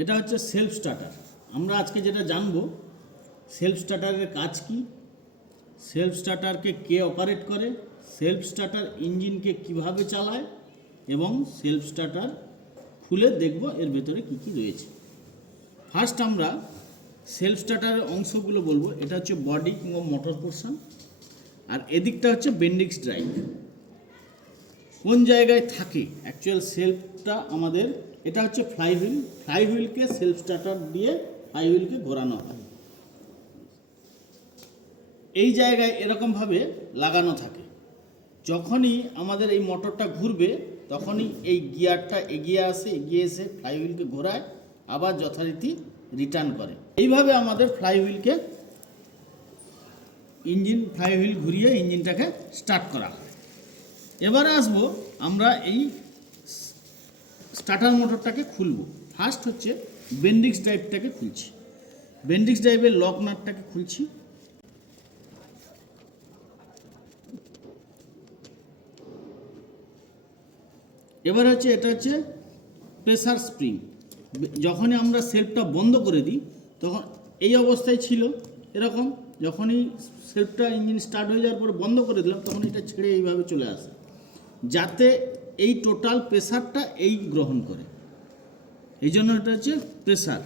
এটা হচ্ছে self starter. আমরা আজকে যেটা জানবো সেলফ স্টার্টারের কাজ কি, সেলফ স্টার্টারকে কে অপারেট করে, সেলফ স্টার্টার ইঞ্জিনকে কিভাবে চালায় এবং সেলফ স্টার্টার খুলে দেখব এর ভেতরে কি কি রয়েছে। ফার্স্ট আমরা সেলফ স্টার্টারের অংশগুলো বলবো। এটা হচ্ছে বডি কিংবা মোটর পোর্শন, আর এদিকটা হচ্ছে বেন্ডিক্স ড্রাইভ। কোন জায়গায় থাকে অ্যাকচুয়াল সেলফটা আমাদের, এটা হচ্ছে ফ্লাইহুইল। ফ্লাইহুইলকে সেলফ স্টার্টার দিয়ে ফ্লাইহুইলকে ঘোরানো হয়। এই জায়গায় এরকমভাবে লাগানো থাকে। যখনই আমাদের এই মোটরটা ঘুরবে তখনই এই গিয়ারটা এগিয়ে আসে, এগিয়ে এসে ফ্লাইহুইলকে ঘোরায়, আবার যথারীতি রিটার্ন করে। এইভাবে আমাদের ফ্লাইহুইলকে ফ্লাইহুইল ঘুরিয়ে ইঞ্জিনটাকে স্টার্ট করা হয়। এবারে আসবো আমরা এই স্টার্টার মোটরটাকে খুলব। ফার্স্ট হচ্ছে বেন্ডিক্স ড্রাইভটাকে খুলছি। বেন্ডিক্স ড্রাইভের লক নাটটাকে খুলছি। এবার হচ্ছে এটা হচ্ছে প্রেসার স্প্রিং। যখনই আমরা সেলফটা বন্ধ করে দিই তখন এই অবস্থায় ছিল এরকম, যখনই সেলফটা ইঞ্জিন স্টার্ট হয়ে যাওয়ার পর বন্ধ করে দিলাম তখন এটা ছেড়ে এইভাবে চলে আসে, যাতে এই টোটাল প্রেসারটা এই গ্রহণ করে। এই জন্য এটা হচ্ছে প্রেসার।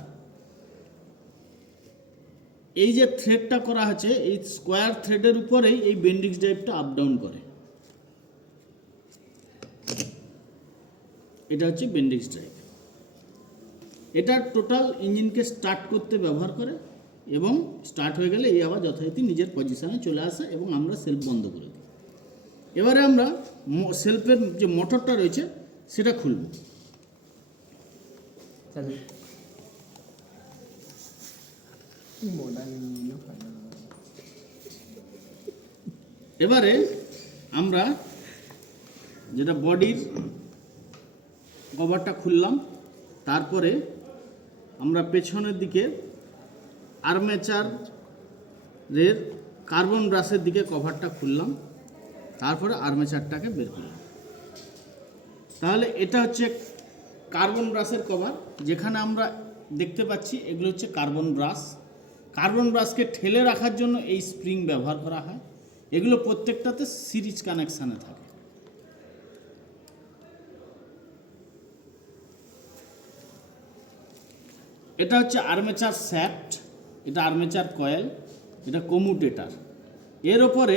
এই যে থ্রেডটা করা হচ্ছে এই স্কোয়ার থ্রেডের উপরেই এই বেন্ডিক্স ড্রাইভটা আপ ডাউন করে। এটা হচ্ছে বেন্ডিক্স ড্রাইভ। এটা টোটাল ইঞ্জিনকে স্টার্ট করতে ব্যবহার করে এবং স্টার্ট হয়ে গেলে এই আবার যথারীতি নিজের পজিশনে চলে আসে এবং আমরা সেলফ বন্ধ করে দিই। এবারে আমরা সেলফের যে মোটরটা রয়েছে সেটা খুলব। এবারে আমরা যেটা বডির কভারটা খুললাম, তারপরে আমরা পেছনের দিকে আর্মেচারের কার্বন ব্রাশের দিকে কভারটা খুললাম, তারপরে আর্মেচারটাকে বের করলাম। তাহলে এটা হচ্ছে কার্বন ব্রাশের কভার। যেখানে আমরা দেখতে পাচ্ছি এগুলো হচ্ছে কার্বন ব্রাশ। কার্বন ব্রাশকে ঠেলে রাখার জন্য এই স্প্রিং ব্যবহার করা হয়। এগুলো প্রত্যেকটাতে সিরিজ কানেকশানে থাকে। এটা হচ্ছে আর্মেচার শ্যাফট, এটা আর্মেচার কয়েল, এটা কমিউটেটর। এর ওপরে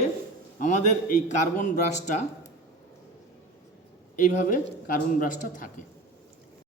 আমাদের এই কার্বন ব্রাশটা এইভাবে কার্বন ব্রাশটা থাকে।